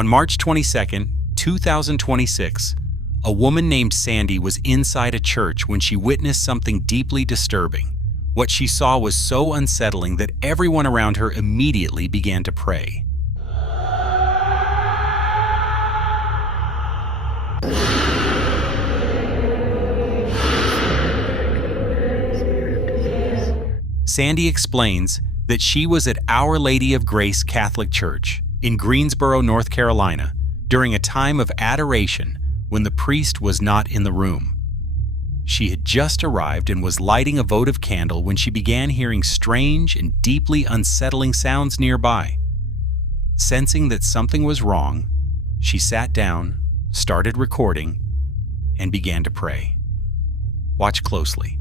On March 22, 2026, a woman named Sandy was inside a church when she witnessed something deeply disturbing. What she saw was so unsettling that everyone around her immediately began to pray. Sandy explains that she was at Our Lady of Grace Catholic Church in Greensboro, North Carolina, during a time of adoration when the priest was not in the room. She had just arrived and was lighting a votive candle when she began hearing strange and deeply unsettling sounds nearby. Sensing that something was wrong, she sat down, started recording, and began to pray. Watch closely.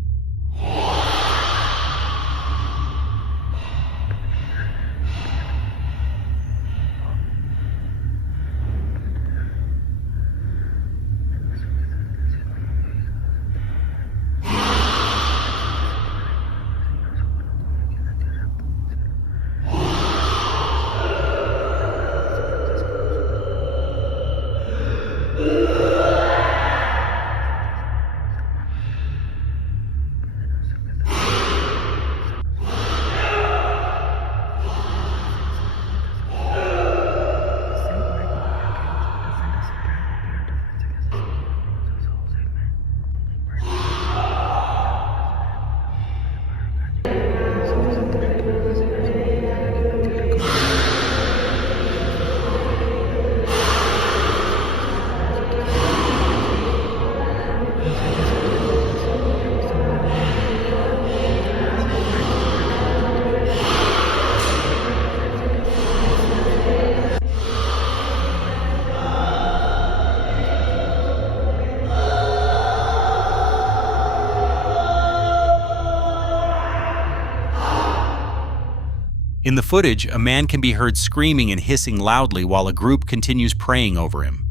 In the footage, a man can be heard screaming and hissing loudly while a group continues praying over him.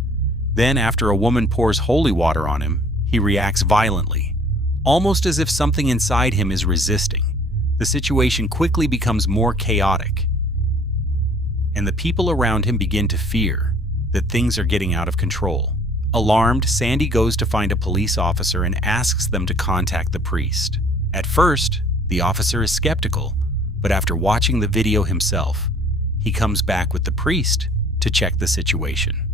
Then, after a woman pours holy water on him, he reacts violently, almost as if something inside him is resisting. The situation quickly becomes more chaotic, and the people around him begin to fear that things are getting out of control. Alarmed, Sandy goes to find a police officer and asks them to contact the priest. At first, the officer is skeptical, but after watching the video himself, he comes back with the priest to check the situation.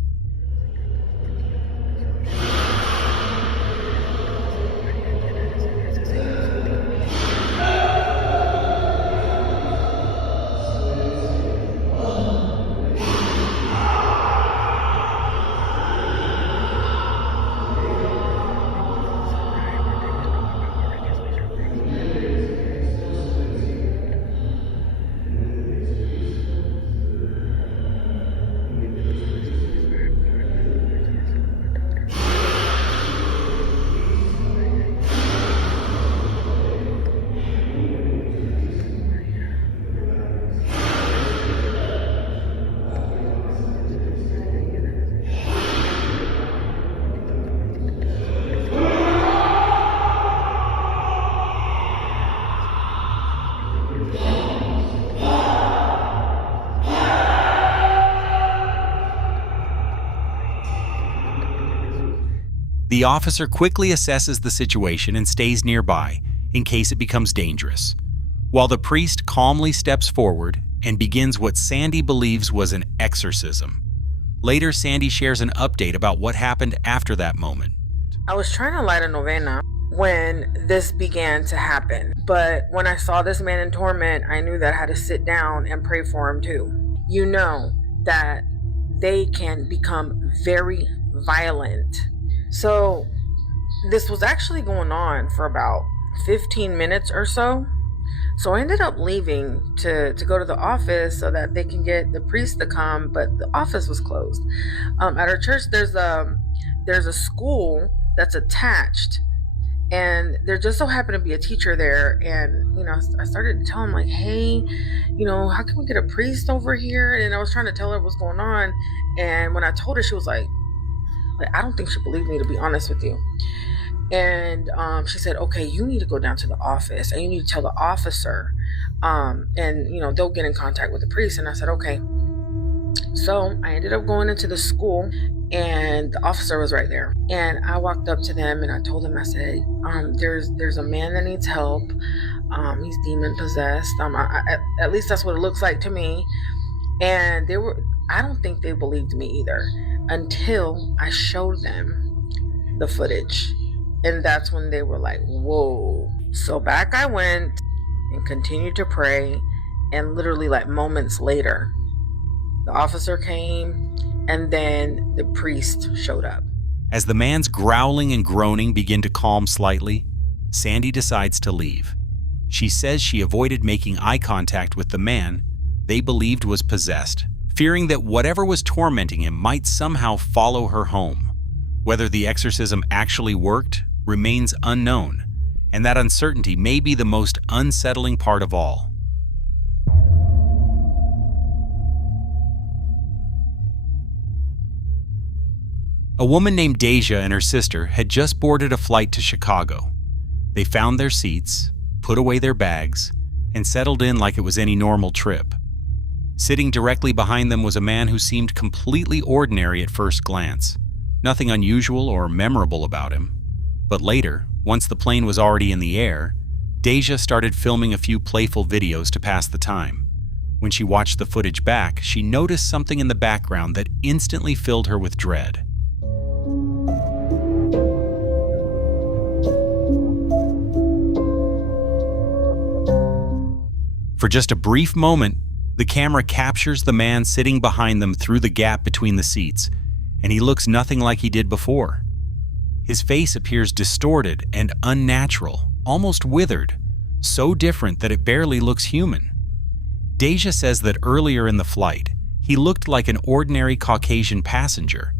The officer quickly assesses the situation and stays nearby in case it becomes dangerous, while the priest calmly steps forward and begins what Sandy believes was an exorcism. Later, Sandy shares an update about what happened after that moment. I was trying to light a novena when this began to happen, but when I saw this man in torment, I knew that I had to sit down and pray for him too. You know that they can become very violent. So this was actually going on for about 15 minutes or so. So I ended up leaving to go to the office so that they can get the priest to come, but the office was closed. At our church, there's a school that's attached, and there just so happened to be a teacher there. And I started to tell him, like, hey, how can we get a priest over here? And I was trying to tell her what's going on. And when I told her, she was like, I don't think she believed me, to be honest with you. And she said, okay, you need to go down to the office and you need to tell the officer, and they'll get in contact with the priest. And I said, okay. So I ended up going into the school, and the officer was right there. And I walked up to them and I told him, I said, there's a man that needs help. He's demon possessed. At least that's what it looks like to me. And I don't think they believed me either until I showed them the footage. And that's when they were like, whoa. So back I went and continued to pray. And literally, like, moments later, the officer came and then the priest showed up. As the man's growling and groaning begin to calm slightly, Sandy decides to leave. She says she avoided making eye contact with the man they believed was possessed, fearing that whatever was tormenting him might somehow follow her home. Whether the exorcism actually worked remains unknown, and that uncertainty may be the most unsettling part of all. A woman named Deja and her sister had just boarded a flight to Chicago. They found their seats, put away their bags, and settled in like it was any normal trip. Sitting directly behind them was a man who seemed completely ordinary at first glance. Nothing unusual or memorable about him. But later, once the plane was already in the air, Deja started filming a few playful videos to pass the time. When she watched the footage back, she noticed something in the background that instantly filled her with dread. For just a brief moment, the camera captures the man sitting behind them through the gap between the seats, and he looks nothing like he did before. His face appears distorted and unnatural, almost withered, so different that it barely looks human. Deja says that earlier in the flight, he looked like an ordinary Caucasian passenger,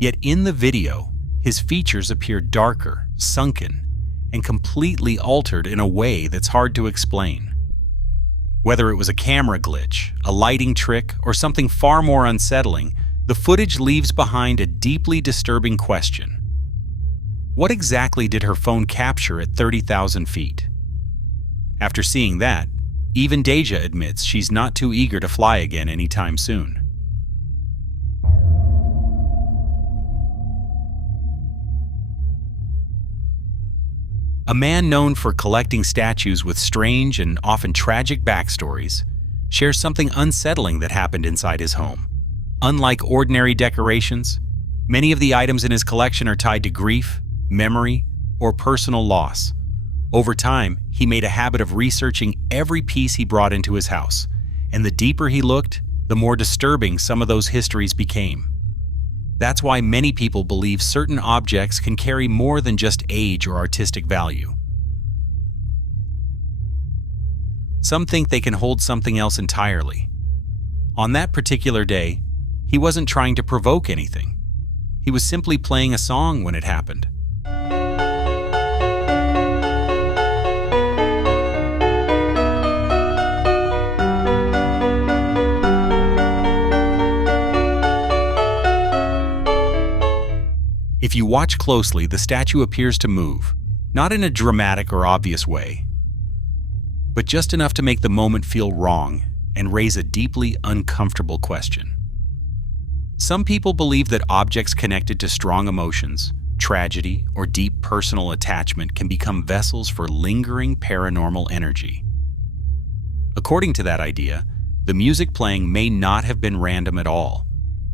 yet in the video, his features appear darker, sunken, and completely altered in a way that's hard to explain. Whether it was a camera glitch, a lighting trick, or something far more unsettling, the footage leaves behind a deeply disturbing question. What exactly did her phone capture at 30,000 feet? After seeing that, even Deja admits she's not too eager to fly again anytime soon. A man known for collecting statues with strange and often tragic backstories shares something unsettling that happened inside his home. Unlike ordinary decorations, many of the items in his collection are tied to grief, memory, or personal loss. Over time, he made a habit of researching every piece he brought into his house, and the deeper he looked, the more disturbing some of those histories became. That's why many people believe certain objects can carry more than just age or artistic value. Some think they can hold something else entirely. On that particular day, he wasn't trying to provoke anything. He was simply playing a song when it happened. If you watch closely, the statue appears to move, not in a dramatic or obvious way, but just enough to make the moment feel wrong and raise a deeply uncomfortable question. Some people believe that objects connected to strong emotions, tragedy, or deep personal attachment can become vessels for lingering paranormal energy. According to that idea, the music playing may not have been random at all.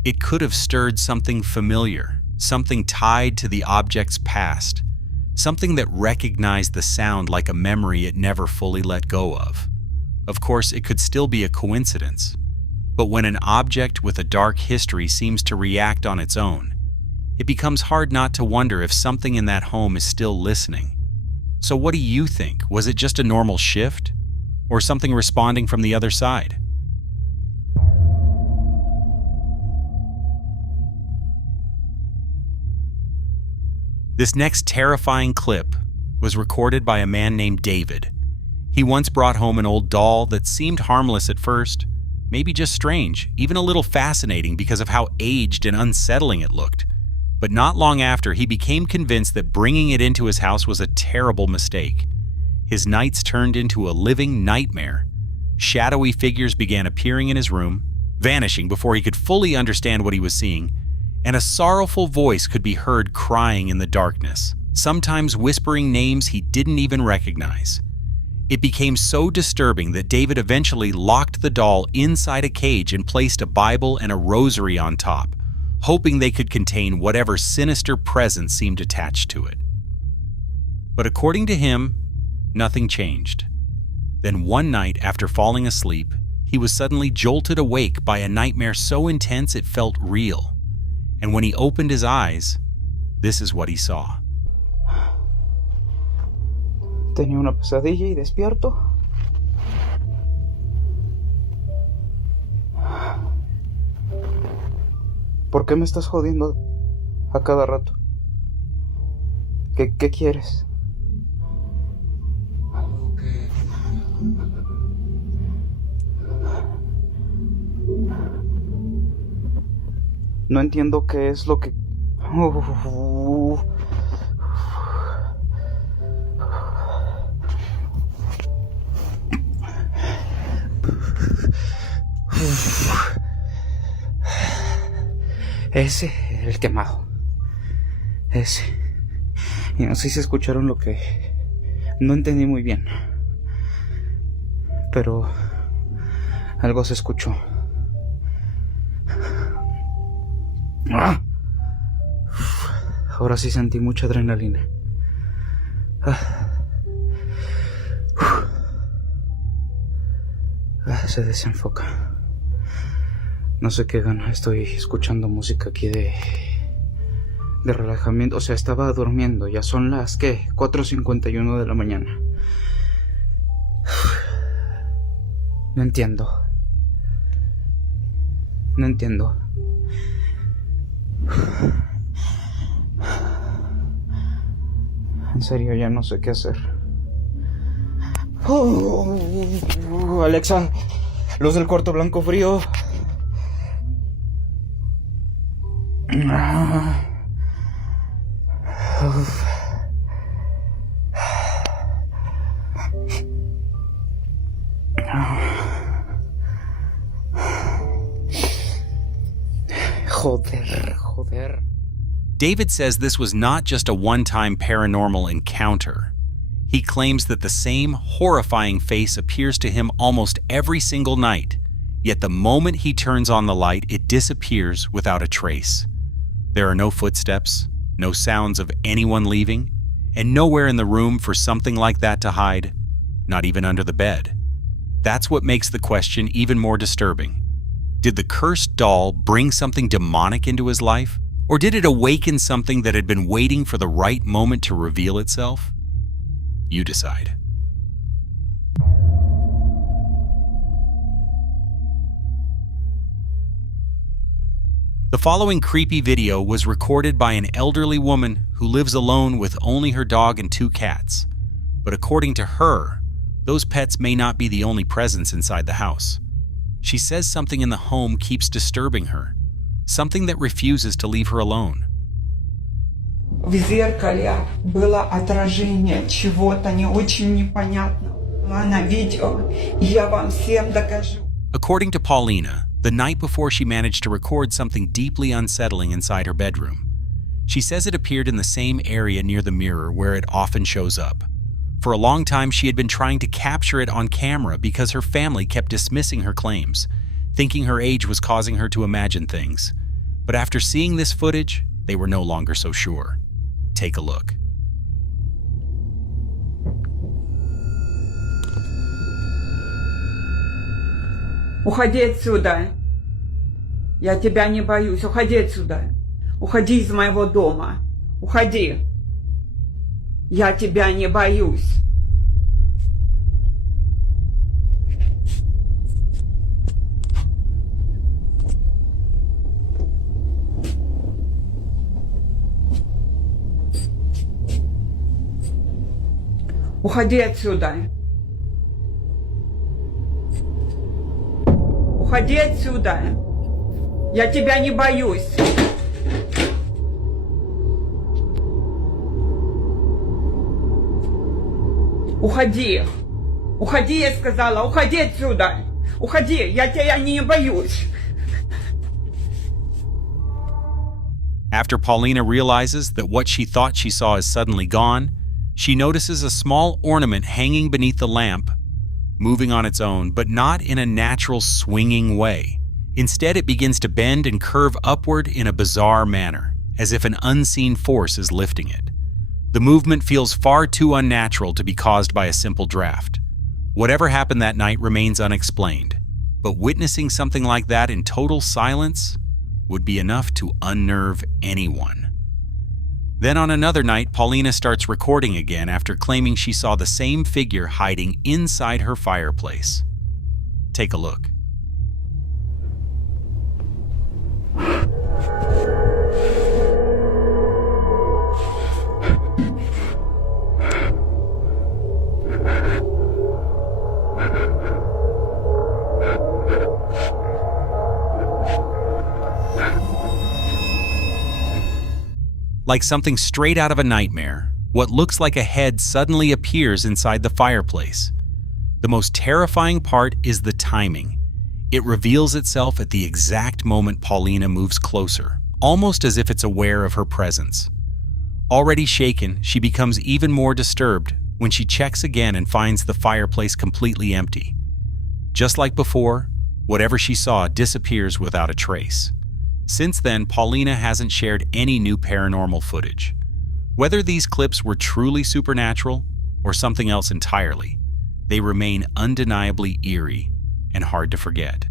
It could have stirred something familiar, something tied to the object's past, something that recognized the sound like a memory it never fully let go of. Of course, it could still be a coincidence, but when an object with a dark history seems to react on its own, it becomes hard not to wonder if something in that home is still listening. So what do you think? Was it just a normal shift, or something responding from the other side? This next terrifying clip was recorded by a man named David. He once brought home an old doll that seemed harmless at first, maybe just strange, even a little fascinating because of how aged and unsettling it looked. But not long after, he became convinced that bringing it into his house was a terrible mistake. His nights turned into a living nightmare. Shadowy figures began appearing in his room, vanishing before he could fully understand what he was seeing, and a sorrowful voice could be heard crying in the darkness, sometimes whispering names he didn't even recognize. It became so disturbing that David eventually locked the doll inside a cage and placed a Bible and a rosary on top, hoping they could contain whatever sinister presence seemed attached to it. But according to him, nothing changed. Then one night after falling asleep, he was suddenly jolted awake by a nightmare so intense it felt real. And when he opened his eyes, this is what he saw. Tenía una pesadilla y despierto. ¿Por qué me estás jodiendo a cada rato? ¿Qué quieres? No entiendo qué es lo que... Ese, el quemado. Ese. Y no sé si escucharon lo que... No entendí muy bien. Pero... algo se escuchó. ¡Ah! Ahora sí sentí mucha adrenalina. Se desenfoca. No sé qué gana. Estoy escuchando música aquí de relajamiento. O sea, estaba durmiendo. Ya son las, ¿qué? 4:51 de la mañana. No entiendo. No entiendo. En serio, ya no sé qué hacer. Alexa, luz del cuarto blanco frío. Joder. David says this was not just a one-time paranormal encounter. He claims that the same horrifying face appears to him almost every single night, yet the moment he turns on the light, it disappears without a trace. There are no footsteps, no sounds of anyone leaving, and nowhere in the room for something like that to hide, not even under the bed. That's what makes the question even more disturbing. Did the cursed doll bring something demonic into his life? Or did it awaken something that had been waiting for the right moment to reveal itself? You decide. The following creepy video was recorded by an elderly woman who lives alone with only her dog and 2 cats. But according to her, those pets may not be the only presence inside the house. She says something in the home keeps disturbing her, something that refuses to leave her alone. В зеркале было отражение чего-то не очень непонятного на видео. Я вам всем докажу. According to Paulina, the night before she managed to record something deeply unsettling inside her bedroom. She says it appeared in the same area near the mirror where it often shows up. For a long time, she had been trying to capture it on camera because her family kept dismissing her claims, thinking her age was causing her to imagine things. But after seeing this footage, they were no longer so sure. Take a look. Уходи отсюда. Я тебя не боюсь. Уходи отсюда. Уходи из моего дома. Уходи. Я тебя не боюсь. Уходи отсюда. Уходи отсюда. Я тебя не боюсь. Уходи. Уходи, я сказала. Уходи отсюда. Уходи. Я тебя не боюсь. After Paulina realizes that what she thought she saw is suddenly gone, she notices a small ornament hanging beneath the lamp, moving on its own, but not in a natural swinging way. Instead, it begins to bend and curve upward in a bizarre manner, as if an unseen force is lifting it. The movement feels far too unnatural to be caused by a simple draft. Whatever happened that night remains unexplained, but witnessing something like that in total silence would be enough to unnerve anyone. Then on another night, Paulina starts recording again after claiming she saw the same figure hiding inside her fireplace. Take a look. Like something straight out of a nightmare, what looks like a head suddenly appears inside the fireplace. The most terrifying part is the timing. It reveals itself at the exact moment Paulina moves closer, almost as if it's aware of her presence. Already shaken, she becomes even more disturbed when she checks again and finds the fireplace completely empty. Just like before, whatever she saw disappears without a trace. Since then, Paulina hasn't shared any new paranormal footage. Whether these clips were truly supernatural or something else entirely, they remain undeniably eerie and hard to forget.